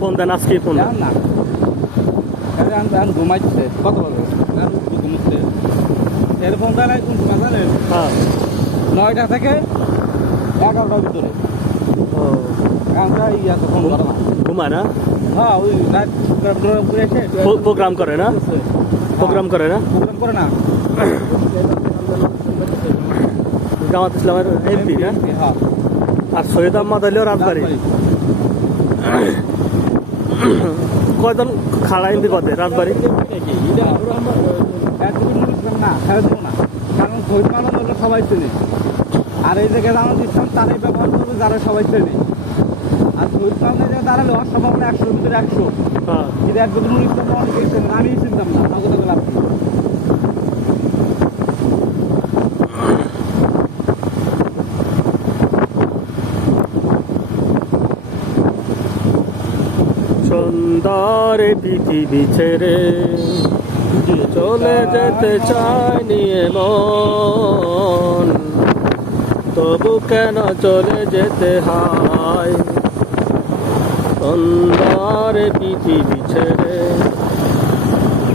Phone দেন আজকে phone দেন না ঘুমাইছে কত বলবো ঘুমছে এর ফোন দেয় নাই কোন সময় জানেন হ্যাঁ 9টা থেকে 11টার ভিতরে ও আমরা ইয়া তো ফোন করে না ঘুমায় না হ্যাঁ ওই রাত প্রোগ্রাম করে এসে প্রোগ্রাম করে না প্রোগ্রাম করে না প্রোগ্রাম করে না জামাত ইসলামের এমপি না হ্যাঁ আর সৈয়দ আহমদ আলীও রাজবাড়ি কয়জন খাড়া এমপি পদে রাজবাড়ি না ছেড়ে দেবো না কারণ শহীদ মালান হলো সবাই চেনে আর এই জায়গায় জামাত ইসলাম তারাই ব্যবহার করবে যারা সবাই চেনে আর শহীদ মালানের জায়গায় দাঁড়ালে অসম্ভাবনা 100 ভিতরে 100 হ্যাঁ কিন্তু একজন ইসলাম অনেকেই চেনেন আমি চিনতাম না আগত বেলা সুন্দর পৃথিবী ছেড়ে চলে যেতে চায় নিয়ে মন তবু কেন চলে যেতে হয় সুন্দর পৃথিবী ছেড়ে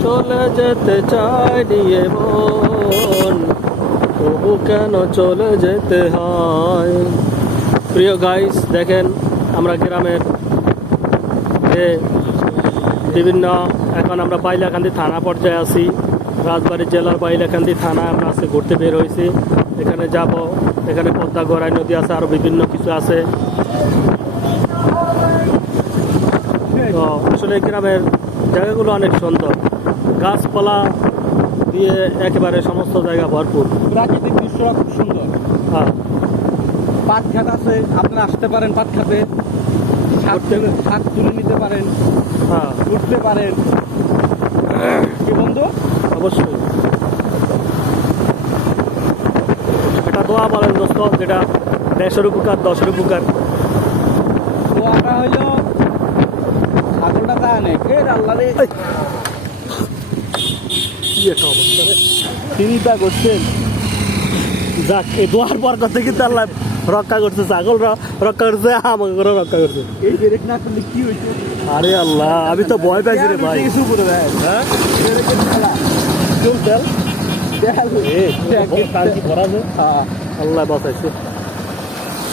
চলে যেতে চায় নিয়ে মন তবু কেন চলে যেতে হয়। প্রিয় গাইস দেখেন আমরা গ্রামের বিভিন্ন এখন আমরা বাইলাকান্দি থানা পর্যায়ে আছি রাজবাড়ী জেলার বাইলাকান্দি থানা আমরা আজকে ঘুরতে বের হয়েছি এখানে যাব এখানে পদ্মা গড়াই নদী আছে আরো বিভিন্ন কিছু আছে তো আসলে গ্রামের জায়গাগুলো অনেক সুন্দর গাছপালা দিয়ে একেবারে সমস্ত জায়গা ভরপুর প্রাকৃতিক দৃশ্য খুব সুন্দর হ্যাঁ পাট খাত আছে আপনারা আসতে পারেন পাট খাতে শাক তুলে নিতে পারেন হ্যাঁ উঠতে পারেন কি বন্ধু অবশ্যই এটা দোয়া বলেন দোস্ত যেটা 150 উপকার 10 উপকার তো আমরা হইল ছাগলটা তা নেই কে আল্লাহ রে কি একটা অবস্থা রে চিন্তা করছেন যাক এই দোয়ার বরকত থেকে তো আল্লাহ রক্ষা করছে ছাগল রক্ষা করছে আমাকে করে রক্ষা করছে এই ব্রেক না করলে কি হইতো আরে আল্লাহ আমি তো ভয় পাইছি রে ভাই কিছু করে দেয় হ্যাঁ ব্রেকের খেলা চল চল দেখ আল্লাহ বাঁচাইছে।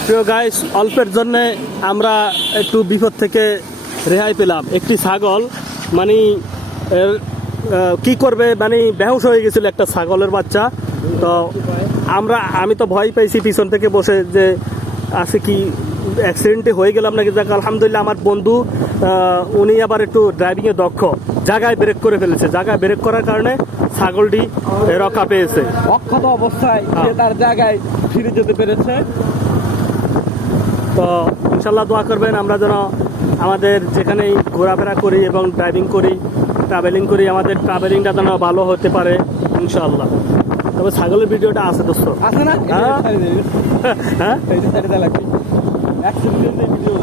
প্রিয় গাইস অল্পের জন্য আমরা একটু বিপদ থেকে রেহাই পেলাম একটি ছাগল মানে কি করবে মানে বেহুশ হয়ে গেছিল একটা ছাগলের বাচ্চা তো আমি তো ভয় পাইছি পিছন থেকে বসে যে আছে কি অ্যাক্সিডেন্টে হয়ে গেলাম নাকি যাক আলহামদুলিল্লাহ আমার বন্ধু উনি আবার একটু ড্রাইভিংয়ে দক্ষ জায়গায় ব্রেক করে ফেলেছে জায়গায় ব্রেক করার কারণে ছাগলটি রক্ষা পেয়েছে অক্ষত অবস্থায় সে তার জায়গায় ফিরে যেতে পেরেছে। তো ইনশাল্লাহ দোয়া করবেন আমরা যেন আমাদের যেখানেই ঘোরাফেরা করি এবং ড্রাইভিং করি ট্রাভেলিং করি আমাদের ট্রাভেলিংটা যেন ভালো হতে পারে ইনশাআল্লাহ। তবে ছাগলের ভিডিওটা আছে দোস্ত আছে না হ্যাঁ হ্যাঁ এই যে 4 লাগবে অ্যাক্সিডেন্টের ভিডিও